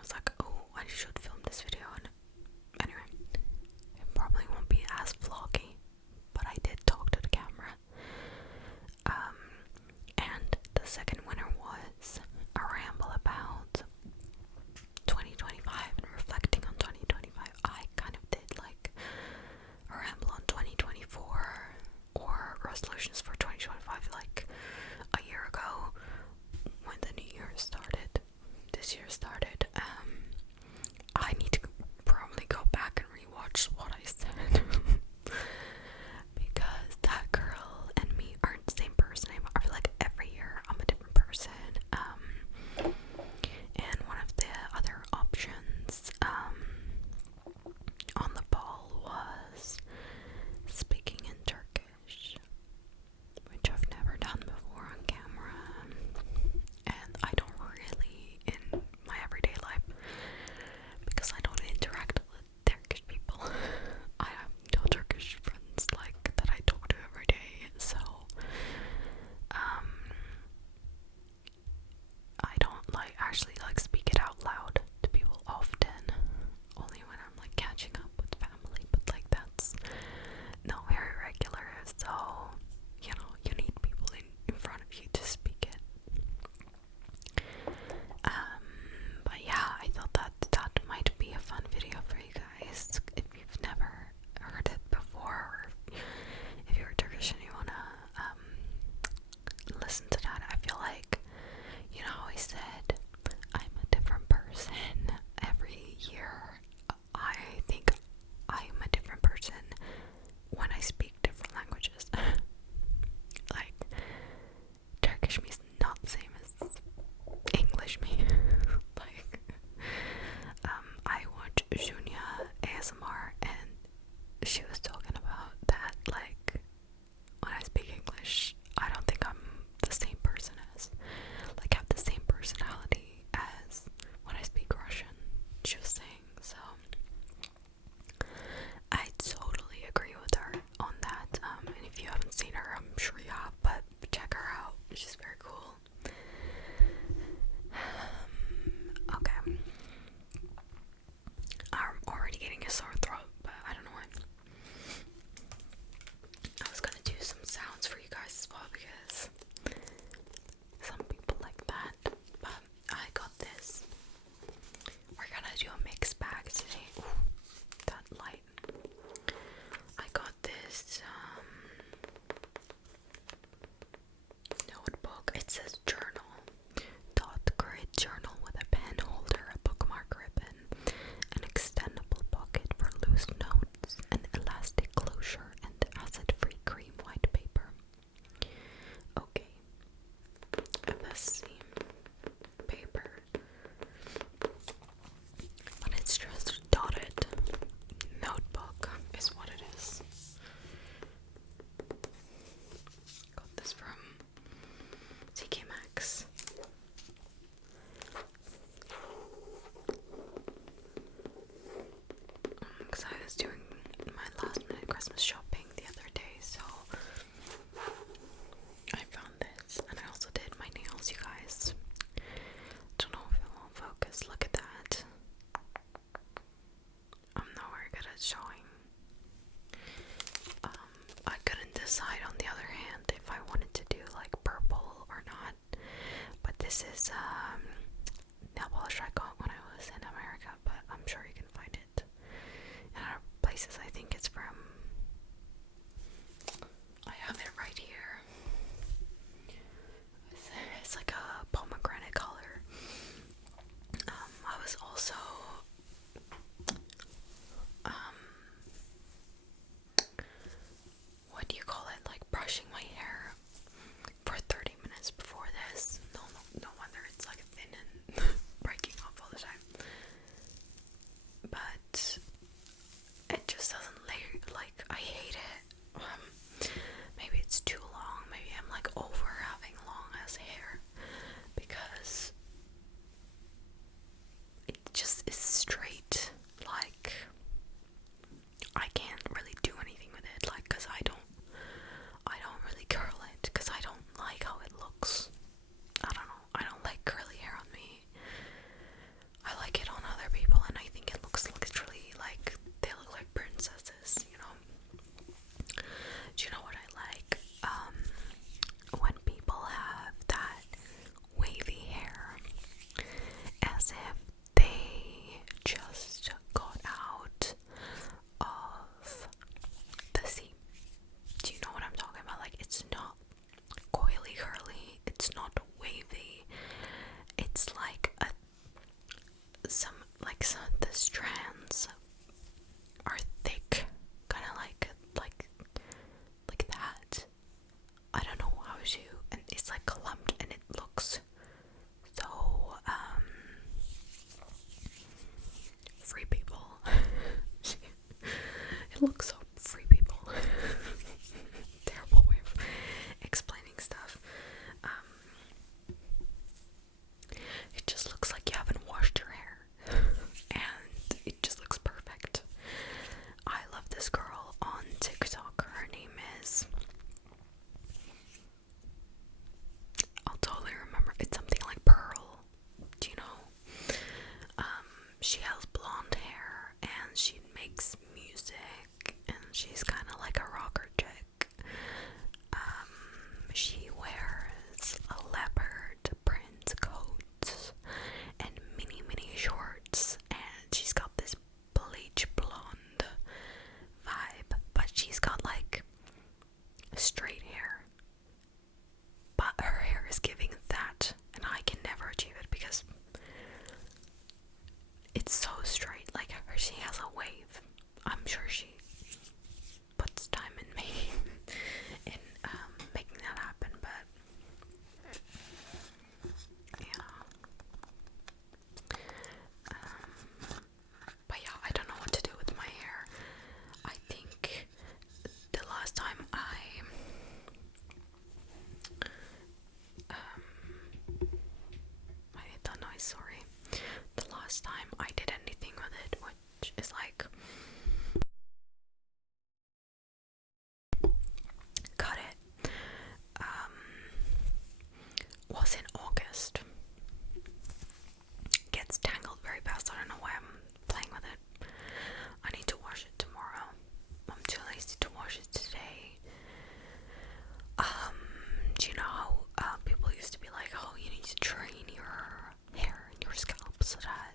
I was like, oh, I should film this video. And anyway, it probably won't be as vloggy, but I did talk to the camera. And the second winner was a ramble about 2025 and reflecting on 2025. I kind of did like a ramble on 2024 or resolutions for 2025 like a year ago when the new year started. This year started. I need to probably go back and rewatch what I said because that girl and me aren't the same person anymore. I feel like every year I'm a different person. And one of the other options on the poll was speaking in Turkish, which I've never done before on camera, and I don't really in my everyday life because I don't interact with Turkish people. I have no Turkish friends like that I talk to every day, so I don't like actually like speak it out loud to people often, only when I'm like catching up with family, but like that's not very regular, so you know, you need people in front of you to speak it. But yeah, I thought that might be a fun video for you guys if you've never heard it before, or if you're Turkish and you wanna listen to that. I feel like, you know, I said I'm a different person every year. I think I'm a different person when I speak different languages. Like, Turkish me is not the same as English me. Like, I watched Junia ASMR and she was talking about that, like, when I speak English, I don't think I'm the same person as, like, have the same personality as when I speak Russian, she was saying, so I totally agree with her on that, and if you haven't seen her, I'm sure you have, but check her out, she's very cool. Okay, I'm already getting a sore throat, but I don't know why. I was gonna do some sounds for you guys as well because some people like that, but I got this. We're gonna do a mixed bag today. Ooh, that light. I got this notebook. It says journal. Dot grid journal with a pen holder, a bookmark ribbon, an extendable pocket for loose notes, an elastic closure, and acid-free cream white paper. Okay. FSC paper. But it's just dotted. Notebook is what it is. Got this from TK Maxx. Because I was doing my last minute Christmas shopping the other day, so I found this, and I also did my nails, you guys. Don't know if it won't focus. Look at that. I'm not very good at showing. I couldn't decide on the other hand if I wanted to do like purple or not, but this is nail polish I got when I was in America, but I'm sure you can find it in a the strands are thick, kind of like that. I don't know how to, and it's like clumped, and it looks so free people. It looks so free people. Terrible way of explaining stuff. It just looks like you haven't washed your hair, and it just looks perfect. I love this girl on TikTok. Her name is, I'll totally remember. It's something like Pearl. Do you know? She has blonde hair and she makes music, and she's kind of like a rocker chick. She wears a leopard print coat and mini shorts, and she's got this bleach blonde vibe, but she's got like straight hair. But her hair is giving that, and I can never achieve it because it's so straight. Like she has a wave. I'm sure she puts time in me in making that happen, but yeah. But yeah, I don't know what to do with my hair. I think the last time I made that noise, sorry. The last time I did anything with it, which is like cut it, was in August. Gets tangled very fast. I don't know why I'm playing with it. I need to wash it tomorrow. I'm too lazy to wash it today. Do you know how people used to be like, oh, you need to train your hair and your scalp so that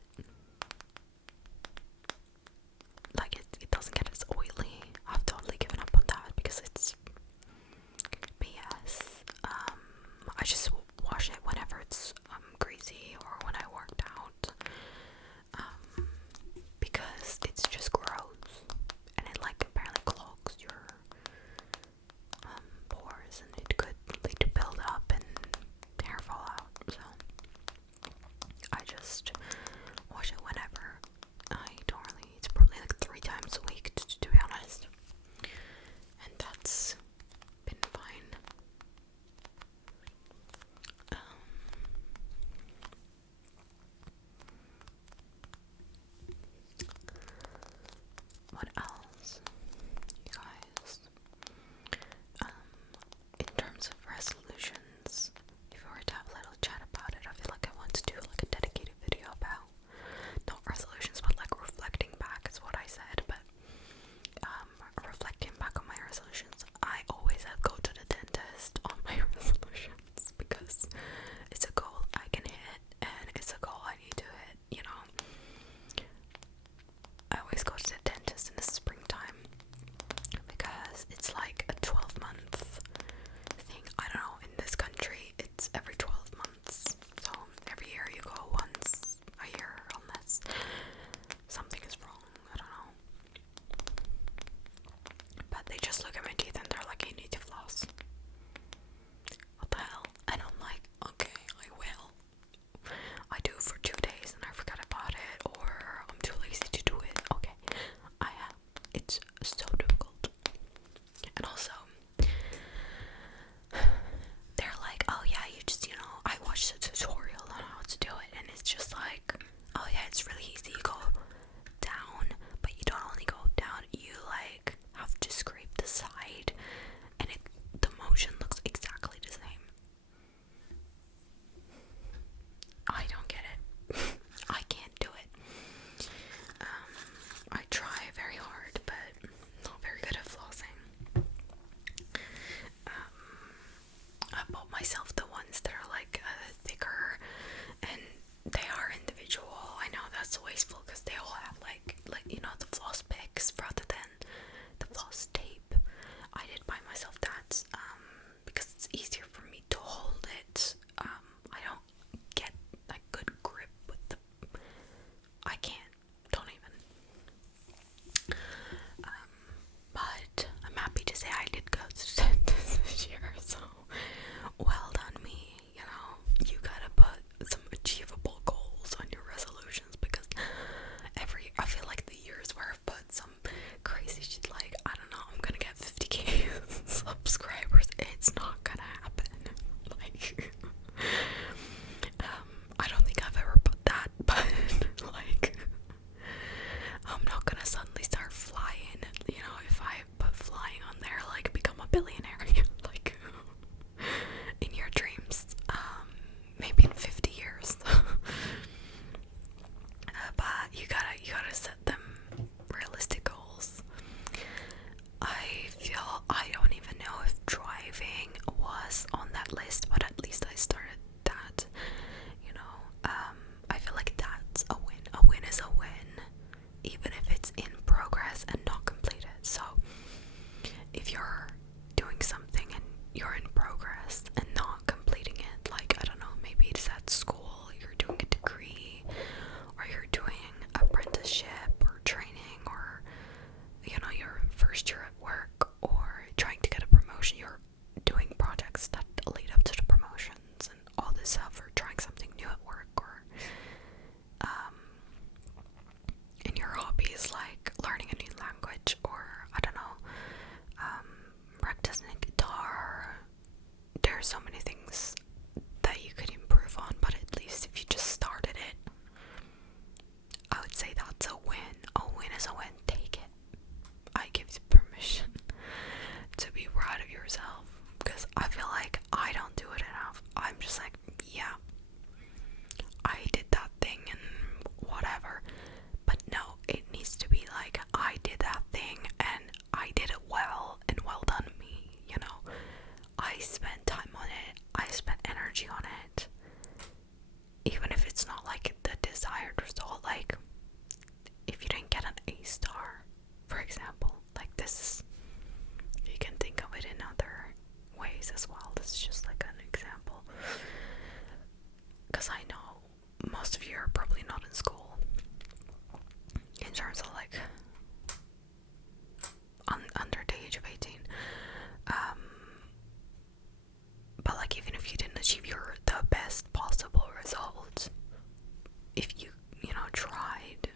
tried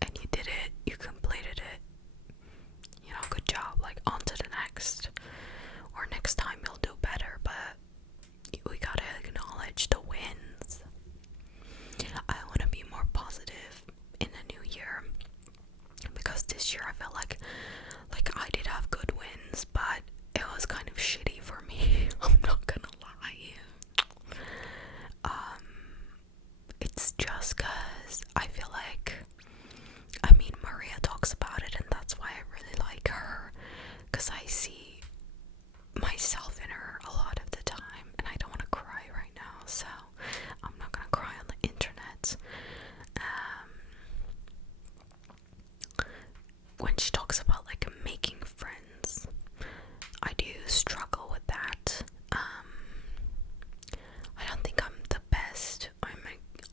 and you did it, you completed it, good job, like on to the next, or next time you'll do better. But we gotta acknowledge the wins. I want to be more positive in the new year, because this year I felt like I did have good wins, but it was kind of shitty for me. I'm not gonna lie. It's just cause I feel like, Maria talks about it, and that's why I really like her, cause I see myself in her a lot of the time, and I don't want to cry right now, so I'm not gonna cry on the internet. When she talks about like making friends, I do struggle with that. I don't think I'm the best.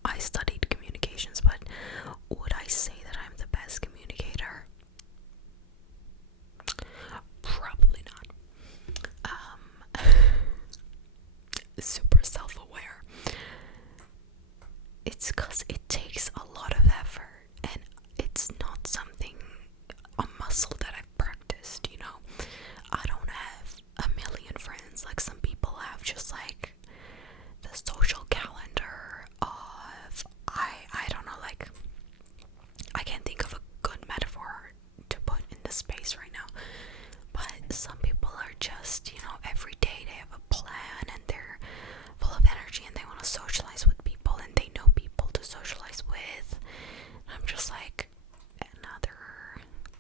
I studied communications, but would I say that I'm the best communicator? Probably not. Super self-aware. It's because it takes a lot of effort, and it's not something, a muscle that I've practiced, I don't have a million friends like some people have, just like the social calendar of, I don't know, like, I can't think of a good metaphor to put in the space right now, but some people are just, every day they have a plan and they're full of energy and they want to socialize with people and they know people to socialize with. And I'm just like, another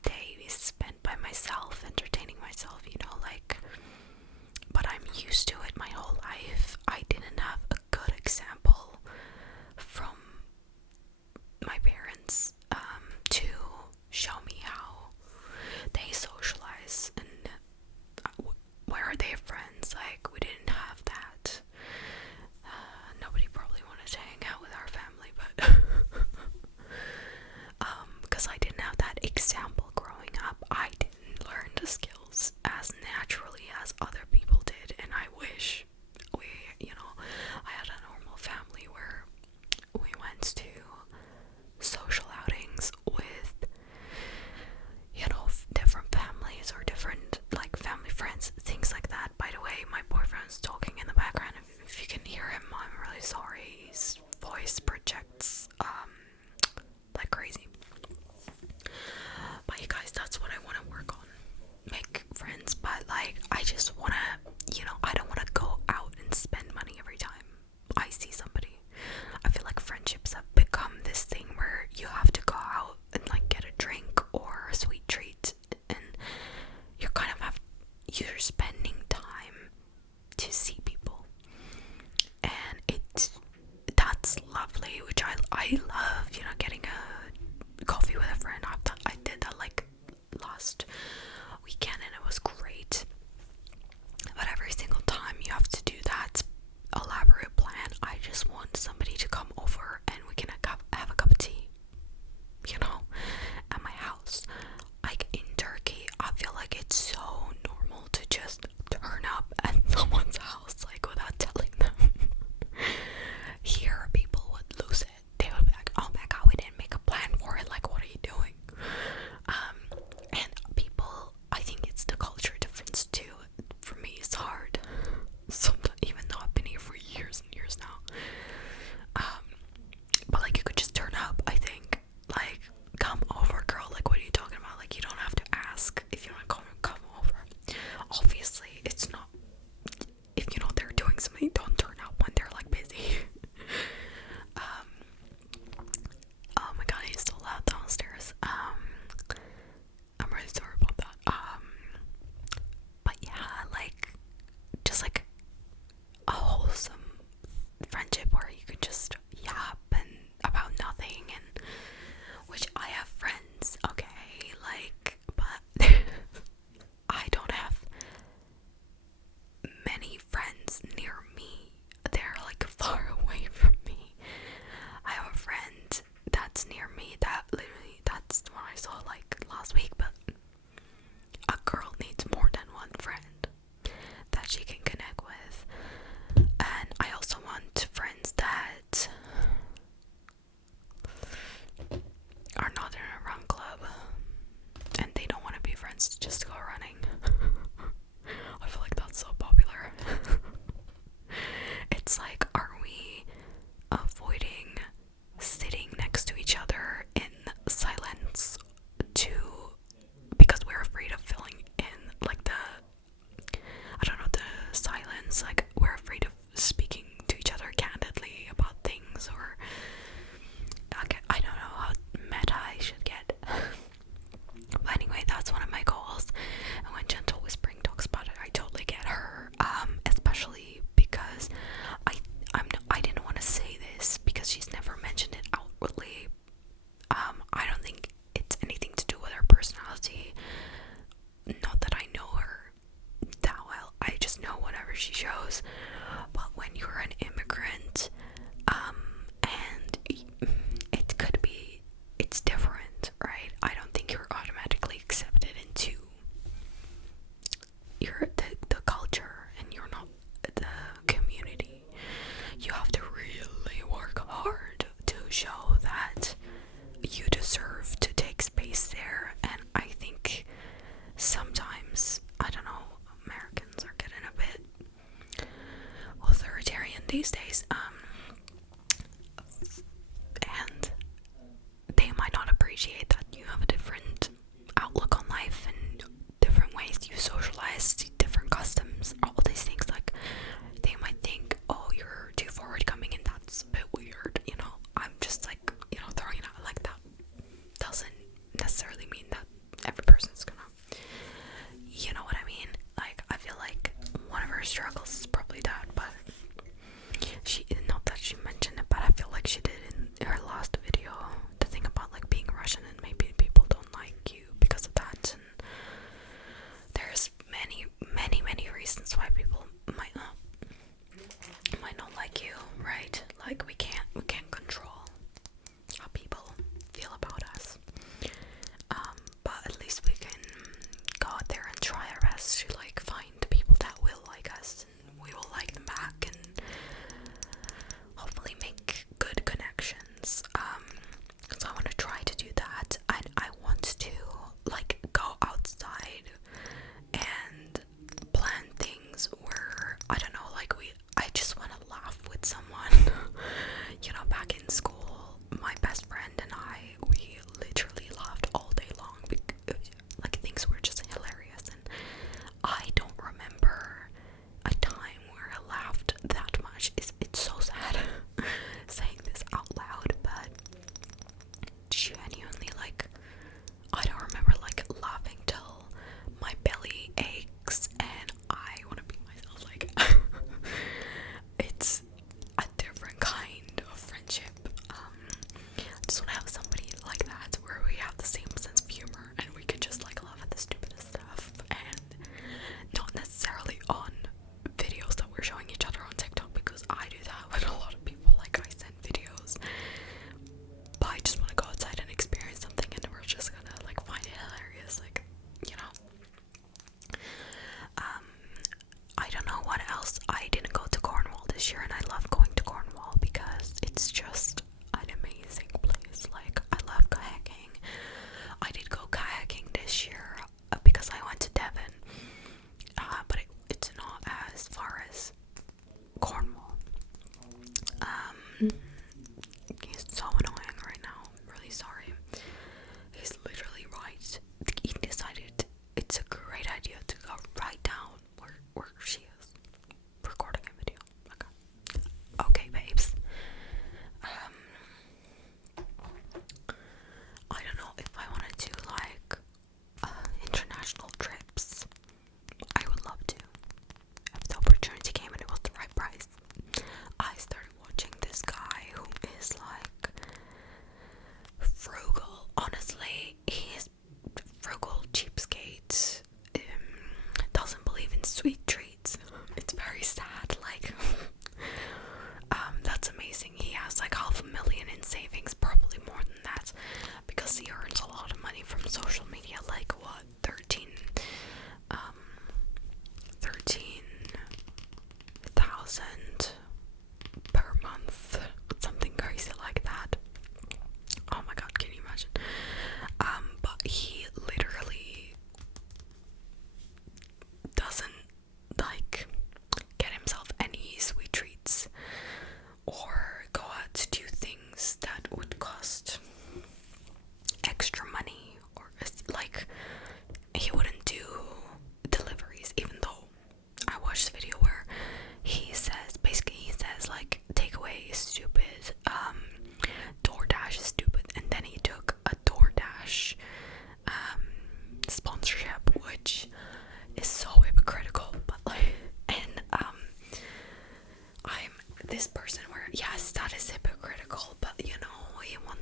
day is spent by myself, entertaining myself, like, but I'm used to it my whole life. I didn't have a good example from my parents to show me how they socialize and where are their friends. Like, we didn't have that. Nobody probably wanted to hang out with our family, but because I didn't have that example growing up, I didn't learn the skills as naturally as other people did, and I wish I had a normal family where we went to social outings with, different families or different, like, family friends, things like that. By the way, my boyfriend's talking in the background. If you can hear him, I'm really sorry. His voice projects, like crazy. But you guys, that's what I want to work on. Make friends, but like, I just want to, I don't want to go out and spend money every time I see somebody. I feel like friendships have become this thing where you have to go out and like get a drink or a sweet treat, and you're spending time to see people, and that's lovely, which I love, getting a coffee with a friend. I did that like last weekend and it was great, but every single time you have to do that elaborate plan. I just want somebody to come over and we can have a cup of tea, at my house. Like in Turkey, I feel like it's so normal to just turn up at someone's house, like, without telling them. Here, people would lose it. They would be like, oh my god, we didn't make a plan for it, like, what are you doing? And people, I think it's the culture difference too. For me, it's hard. Sometimes, even though I've been here for years and years now. But like, you could just turn up, I think. Like, come over, girl. Like, what are you talking about? Like, you don't have to ask if you want to come over. Obviously, it's not. If you know they're doing something, don't turn up when they're like busy. Oh my god, he's so loud downstairs. I'm really sorry about that. But yeah, like, just like a wholesome friendship where you could just yap and about nothing, and which I have friends, okay, like, but I don't have many friends near me. They're like far away from me. I have a friend that's near me that literally, that's the one I saw like last week, but a girl needs more than one friend that she can connect with. And I also want friends that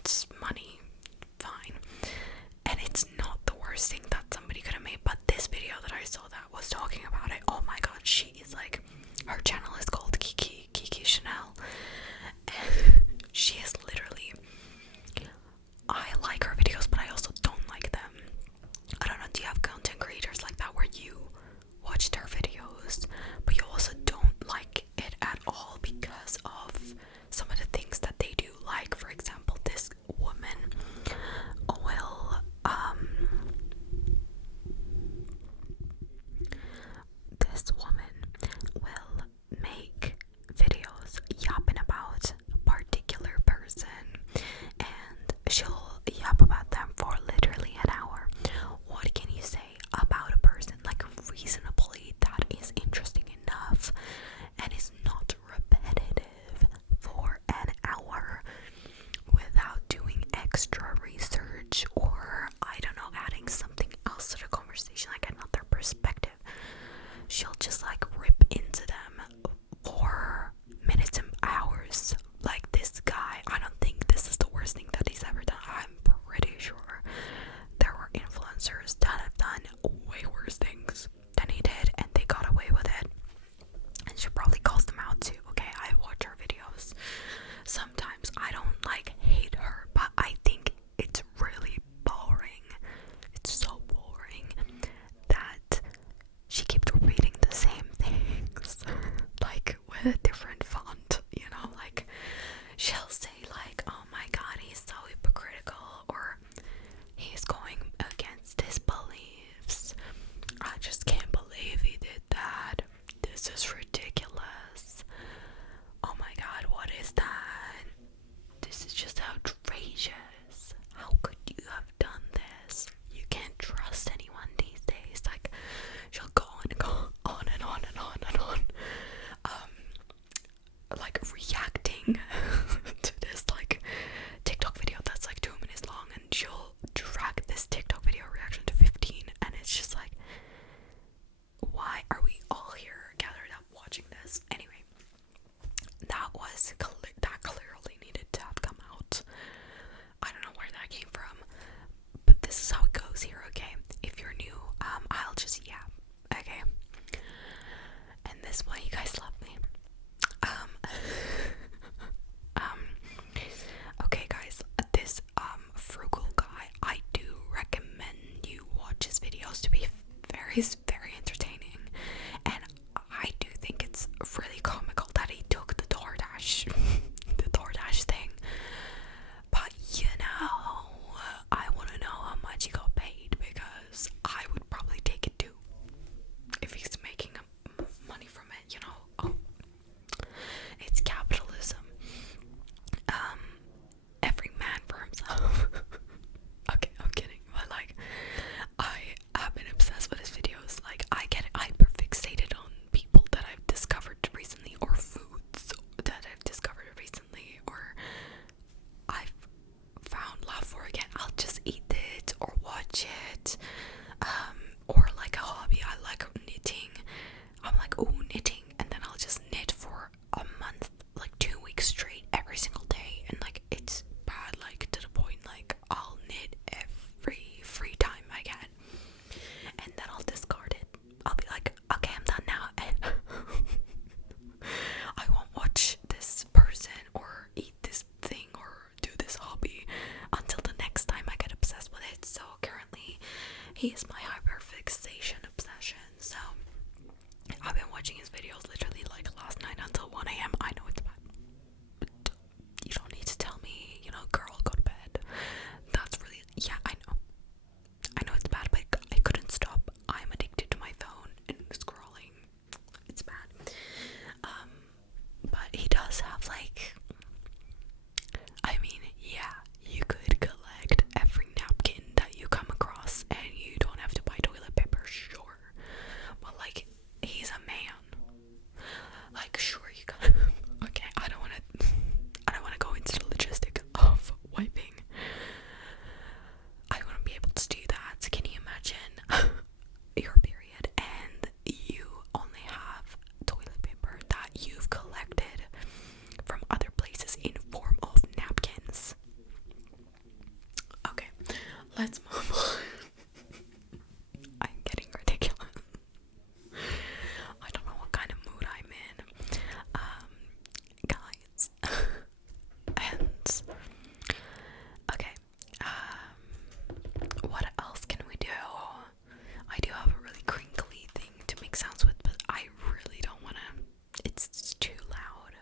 wants money, fine. And it's not the worst thing that somebody could have made, but this video that I saw that was talking about it, oh my god, she is like, her channel is called Kiki Chanel, and she is literally, I like her videos, but I also don't like them. I don't know, do you have content creators like that where you watched her videos, but you also don't like it at all because of some of the things that they do? Like, for example, this woman will, make videos yapping about a particular person, and she'll yap about them for literally an hour. What can you say about a person, like, reasonably that is interesting enough and is not repetitive for an hour without doing extra research, or I don't know, adding something else to the conversation, like another perspective? She'll just like rip into them for minutes and hours. Like, this guy, I don't think this is the worst thing that he's ever done. I'm pretty sure there were influencers that have done way worse things than he did, and they got away with it. And she probably calls them out too. Okay, I watch her videos. Sometimes I don't like hate her, but I think it's really boring. It's so boring that she keeps repeating the same things, like with a different font, you know, like she'll say like, oh my god, he's so hypocritical, or he's going against his beliefs. I just can't believe he did that. This is ridiculous. Oh my god, what is that? This is just outrageous. How could you have done this? You can't trust anyone these days. Like, she'll go on and on and on and on and on. Like reacting to this like TikTok video that's like 2 minutes long, and she'll drag this TikTok video reaction to 15, and it's just like, why are we all here gathered up watching this? Anyway, that clearly needed to have come out. I don't know where that came from, but this is how it goes here, okay? If you're new, I'll just yap, okay? And this is why you guys love me. Okay guys, this frugal guy, I do recommend you watch his videos to be very entertaining, and I do think it's really comical that he took the DoorDash thing. But you know, I want to know how much he got paid, because I would probably take it too if he's making money from it, you know. Oh, it's capitalism. Every man for himself. Okay, I'm kidding, but like, I have been obsessed with his videos. Like, I get hyper fixated on people that I've discovered recently, or foods that I've discovered recently, or I've found love for again. I'll just eat it or watch it. Or like a hobby, I like knitting. I'm like, oh, knitting, and then I'll just knit for a month, like 2 weeks straight, every single day, and like, it's bad, like to the point like I'll knit every free time I get, and then I'll discard it. I'll be like, okay, I'm done now, and I won't watch this person or eat this thing or do this hobby until the next time I get obsessed with it. So currently he is my hyperfixation obsession. So I've been watching his videos literally like last night until 1 a.m. I know it's bad, but you don't need to tell me, you know, girl, go to bed. That's really, yeah, I know it's bad, but I couldn't stop. I'm addicted to my phone and scrolling. It's bad. But he does have like, I mean, yeah, you could collect every napkin that you come across, and you don't have to buy let's move on. I'm getting ridiculous. I don't know what kind of mood I'm in. Guys. And okay. What else can we do? I do have a really crinkly thing to make sounds with, but I really don't wanna. It's too loud.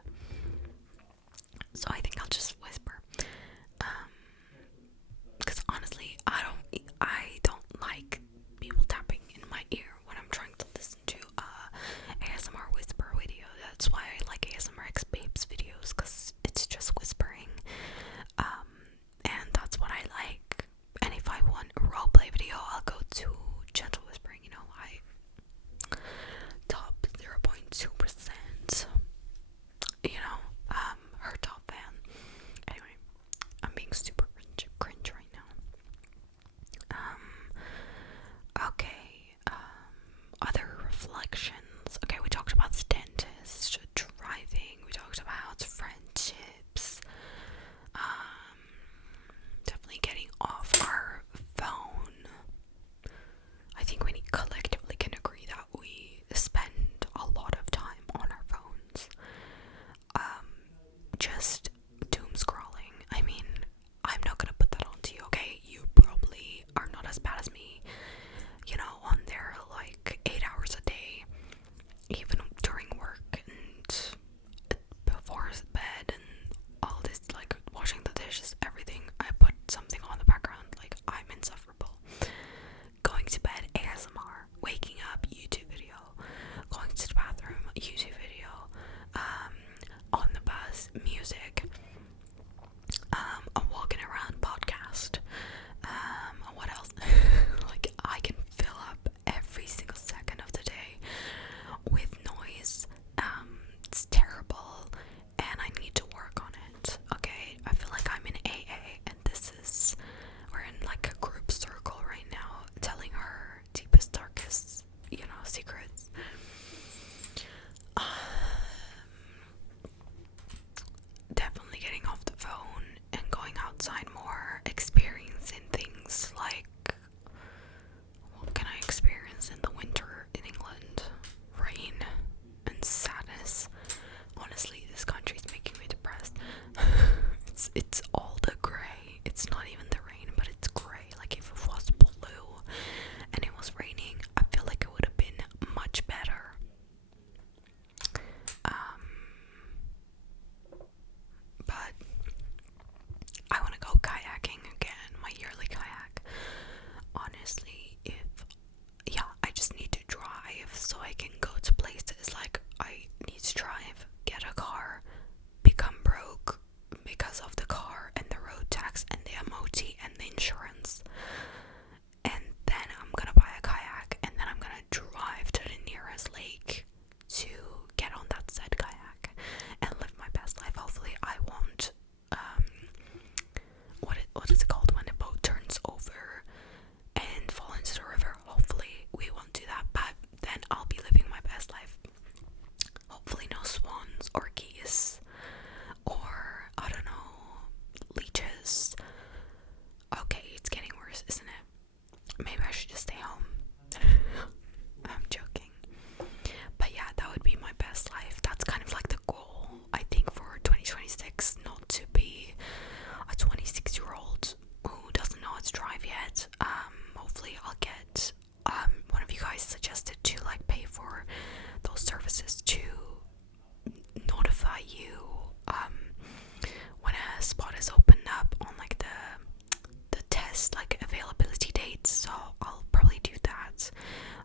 So I think I'll just whisper. Because honestly, I don't like people tapping in my ear when I'm trying to listen to ASMR whisper video. That's why I like ASMR X Babes videos, because it's just whispering. And that's what I like. And if I want a roleplay video, I'll go to gentle whispering. You know, I top 0.2%. You know, her top fan. Anyway, I'm being super cringe right now. Okay, other reflections. Okay, we talked about the dentist, driving, we talked about friendships, definitely getting off our phone. I think we collectively can agree that we spend a lot of time on our phones. Just doom scrolling. I mean, I'm not gonna put that onto you, okay? You probably are not as bad as me, you know, on there like 8 hours a day, even during work and before bed and all this, like washing the dishes, everything. I put something on the background, like I'm insufferable. Going to bed, ASMR. Waking up, YouTube video. Going to the bathroom, YouTube video. On the bus, music. A walking around podcast. What else? Like, I can fill up every single second of the day with noise. It's terrible, and I need to work on it. Okay, I feel like I'm in AA, and we're in like a group circle right now, telling her deepest, darkest, you know, secrets. Definitely getting off the phone and going outside more, experiencing things like, what can I experience in the winter in England? Rain and sadness. Honestly, this country's making me depressed. It's all the gray. It's not even the rain, but it's gray. Like, if it was blue and it was raining, I feel like it would have been much better. But I want to go kayaking again, my yearly kayak. Honestly, I just need to drive so I can go to places. Like, I need to drive, get a car, become broke because of the car and the road tax and the MOT and the insurance. And then I'm gonna buy a kayak, and then I'm gonna drive to the nearest lake to get on that said kayak and live my best life. Hopefully I won't what is it called when a boat turns over and fall into the river. Hopefully we won't do that, but then I'll be living my best life. Hopefully no swans or geese or, I don't know, leeches. Okay, it's getting worse, isn't it? Maybe I should just stay home. I'm joking. But yeah, that would be my best life. That's kind of like the goal, I think, for 2026. Not to be a 26-year-old who doesn't know how to drive yet. Hopefully I'll get one of you guys suggested to like pay for those services to notify you when a spot is opened up on like the test like availability dates. So I'll probably do that.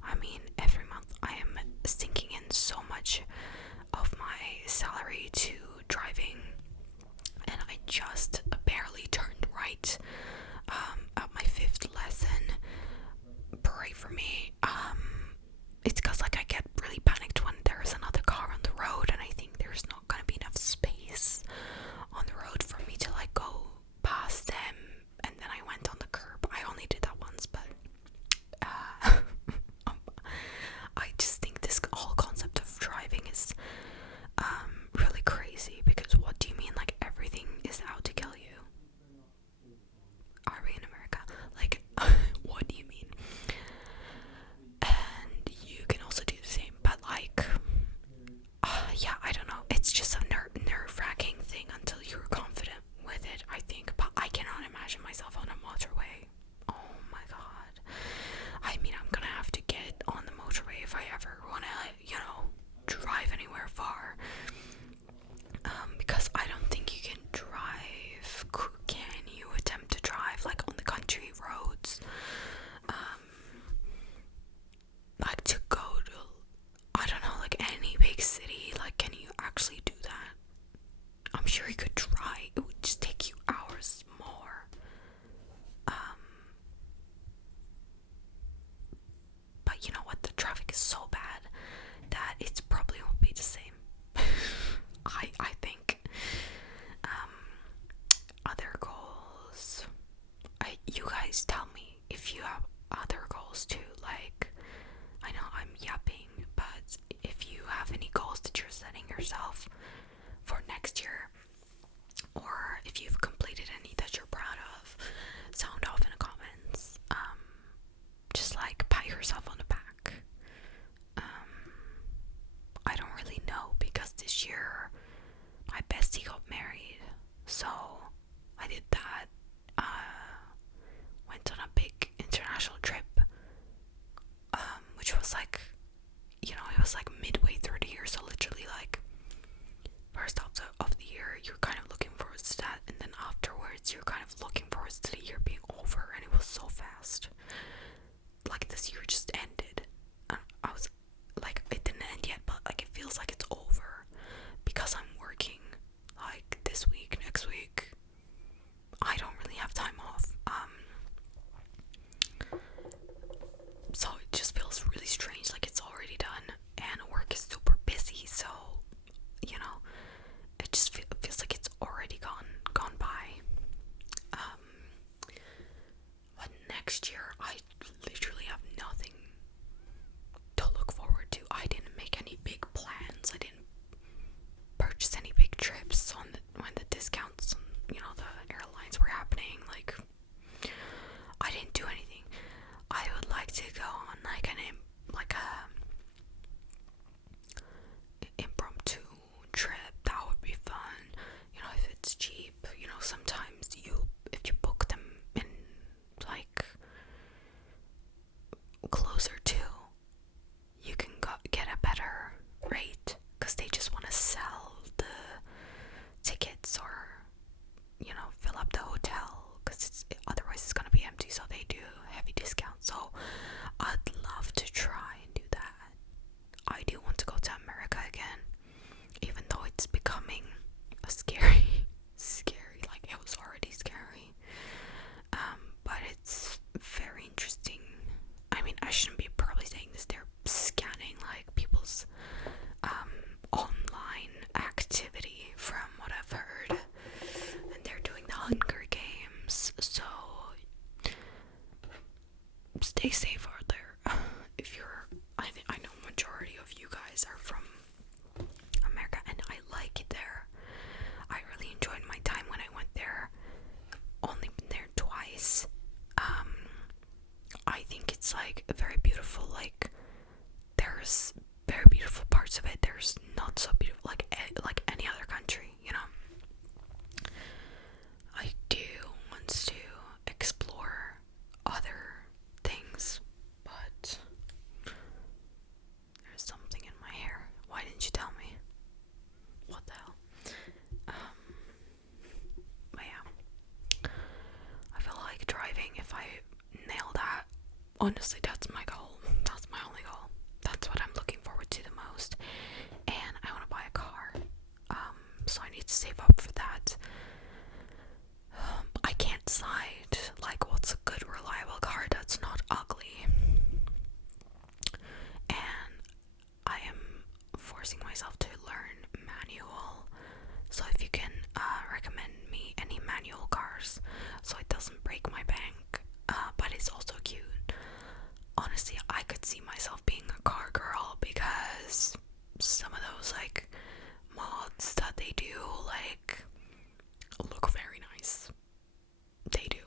I mean, every month I am sinking in so much of my salary to driving, and I just barely turned right at my 5th lesson. Pray for me. It's because like I get really panicked when there's another car on the road, and I think there's not gonna be enough space on the road for me to like go past them, and then I went on the curb. I only did that once, but I just think this whole concept of driving is really crazy, because what do you mean like everything is out to kill you? the same. I think. Other goals. You guys tell me if you have other goals too. Like, I know I'm yapping, but if you have any goals that you're setting yourself for next year, or if you've completed any that you're proud of, sound off in the comments. Just like pat yourself on the back. I don't really know, because this year my bestie got married, so I did that. Went on a big international trip, which was like, it was like midway through the year, so literally like first half of the year you're kind of looking forward to that, and then afterwards you're kind of looking forward to the year being over, and it was so fast. Like, this year just ended. I was like, it didn't end yet, but like it feels like it's over because I'm working like this week, next week. I don't really have time off. So it just feels really strange, like it's already done, and work is super busy, so it just feels like it's already gone by. But next year I literally have nothing to look forward to. I didn't make any big plans. I didn't purchase any big trips when the discounts, the airlines were happening. Like, I didn't do anything. I would like to go on like a impromptu trip. That would be fun. If it's cheap. Sometimes if you book them in like closer to, you can get a better rate, because they just want to sell the tickets, or fill up the hotel, because otherwise it's gonna be empty, so they do heavy discounts. So I'd love to try and do that. I do want to go to America again, even though it's becoming a scary, like it was already scary, but it's very interesting. I mean, I shouldn't be probably saying this. They're scanning like people's online activity, from what I've heard, and they're doing the Hunger Games, so stay safe out there. If you're, I know majority of you guys are from America, and I like it there. I really enjoyed my time when I went there. Only been there twice. I think it's like very beautiful. Like, there's very beautiful parts of it. There's not so beautiful, like any other country. I do want to explore other things, but there's something in my hair. Why didn't you tell me? What the hell? But yeah, I feel like driving. If I nail that, honestly, that's my goal. That's my only goal. That's what I'm looking forward to the most. And I want to buy a car. So I need to save up for that. I can't decide like what's a good reliable car that's not ugly. And I am forcing myself to learn manual. So if you can recommend me any manual cars so it doesn't break my bank, but it's also cute. Honestly, I could see myself being a car girl, because some of those like mods that they do like look very nice. They do.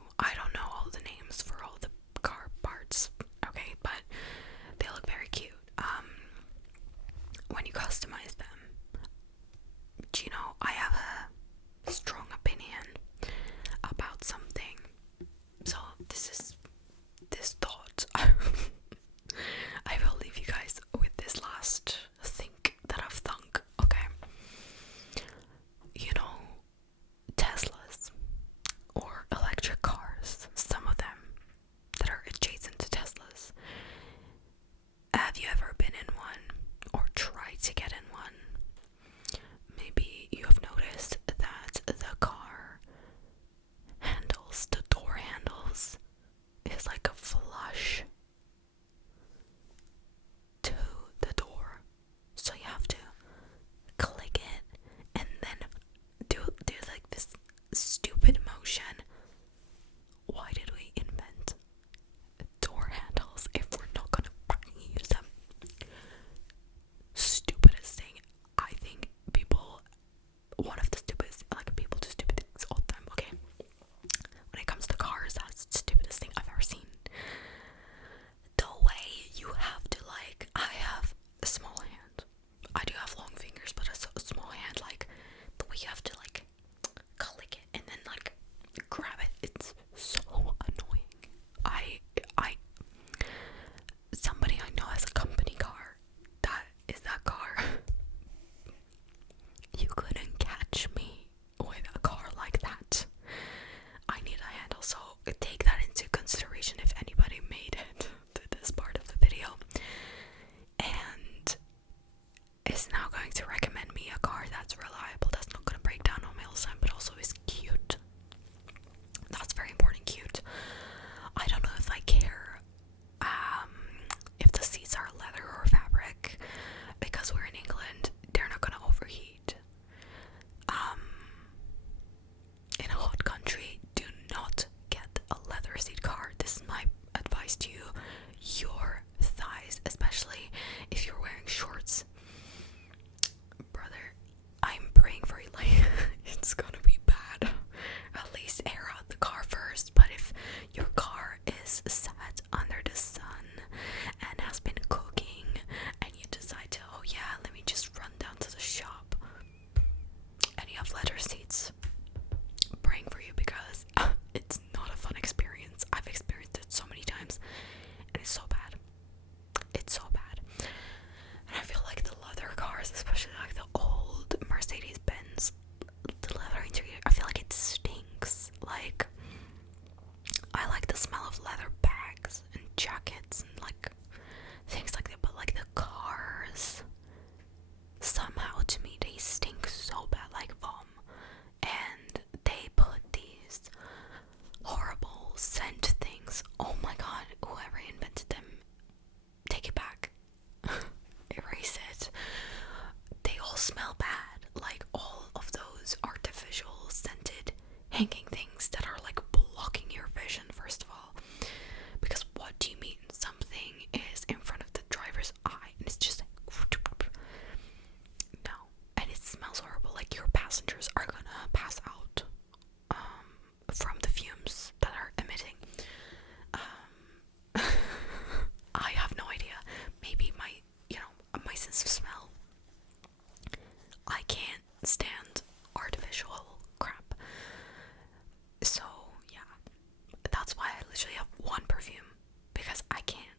that's why I literally have one perfume, because I can't.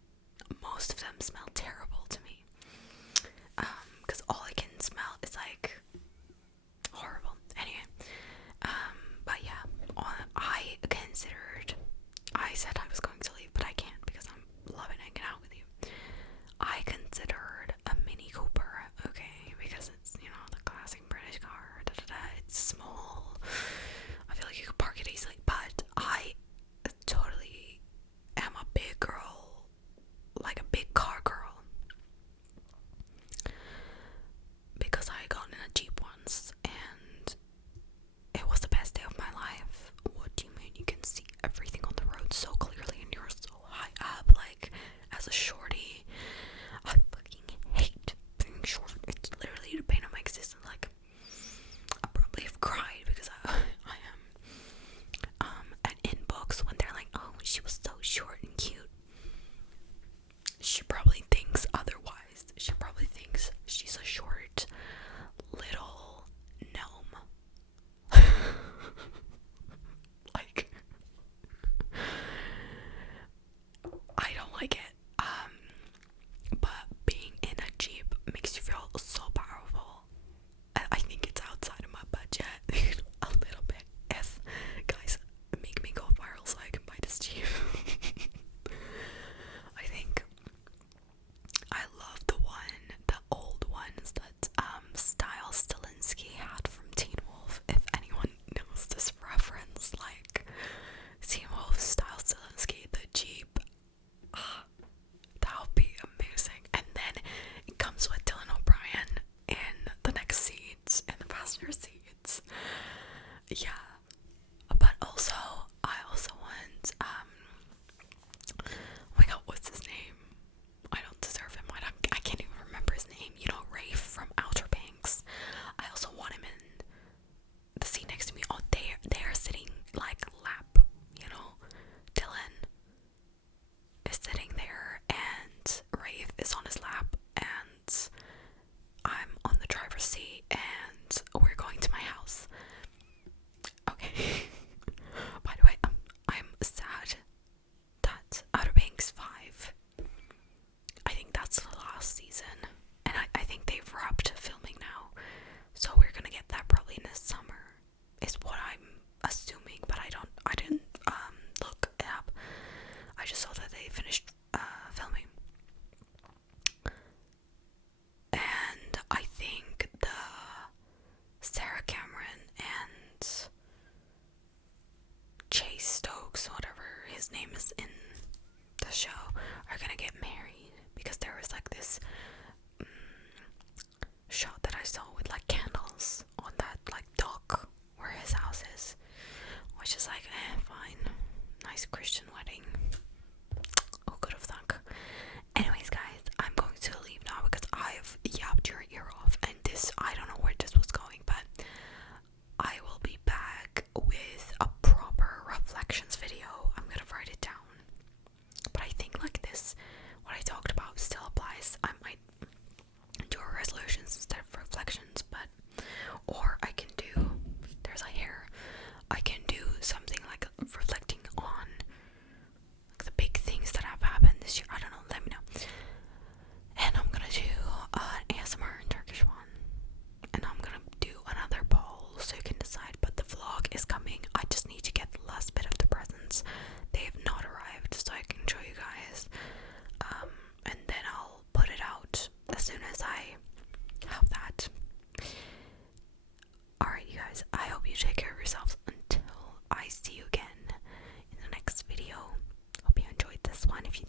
Most of them smell terrible to me. Because all I can smell is like horrible. Anyway, but yeah, I said I was going to leave, but I can't because I'm loving hanging out with you. I considered a Mini Cooper, okay, because it's, you know, the classic British car, it's small, I feel like you could park it easily, but I totally am a big girl, like a big car girl, because I got in a Jeep once, and it was the best day of my life. What do you mean? You can see everything on the road so clearly, and you're so high up, like, as a shorty. I fucking hate being short. It's literally the pain of my existence. Like, I probably have cried because I am at inbox when they're like, oh, she was so short and cute. She probably thinks otherwise. She probably thinks she's a short little gnome. Like, I don't like it. But being in a Jeep makes you feel so powerful. I think it's outside of my budget a little bit. If guys make me go viral so I can buy this Jeep. I think I love the old ones that Style Stilinski had from Teen Wolf. If anyone knows this reference, like Teen Wolf, Style Stilinski, the Jeep. That would be amazing. And then it comes with Dylan O'Brien in the next seats, in the passenger seats. Yeah. But also, I also want, oh my god, what's his name? I don't deserve him. I can't even remember his name. You know, Rafe from Outer Banks. I also want him in the seat next to me. Oh, they're sitting like lap, you know. Dylan is sitting there and Rafe is on his lap and I'm on the driver's seat and we're going to my house. Okay. By the way, I'm sad that Outer Banks 5, I think that's the last season, and I think they've wrapped filming now, so we're gonna get that probably in the summer, is what I'm assuming, but I didn't look it up. I just saw that they finished filming. And I think the Sarah Cameron and Chase Stokes, whatever his name is in the show, are gonna get married, because there was like this shot that I saw with like candles on that like dock where his house is, which is like, fine, nice Christian wedding. Who could have thunk? Anyways, guys, I'm going to leave now because I've yapped your ear off, and this, I don't know where this was going, but I will be back with a proper reflections video. I'm gonna write it down, but I think like this, what I talked about still applies. I might do a resolutions instead of reflections, but, or I can do, there's a hair, I can do something like reflecting on like the big things that have happened this year. I don't know, let me know. And I'm gonna do an ASMR in Turkish one, and I'm gonna do another poll so you can decide, but the vlog is coming. I just need to get the last bit of the presents. They have not arrived, so I can show you guys, and then I'll put it out as soon as I have that. Alright, you guys, I hope you take care of yourselves until I see you again in the next video. Hope you enjoyed this one. If you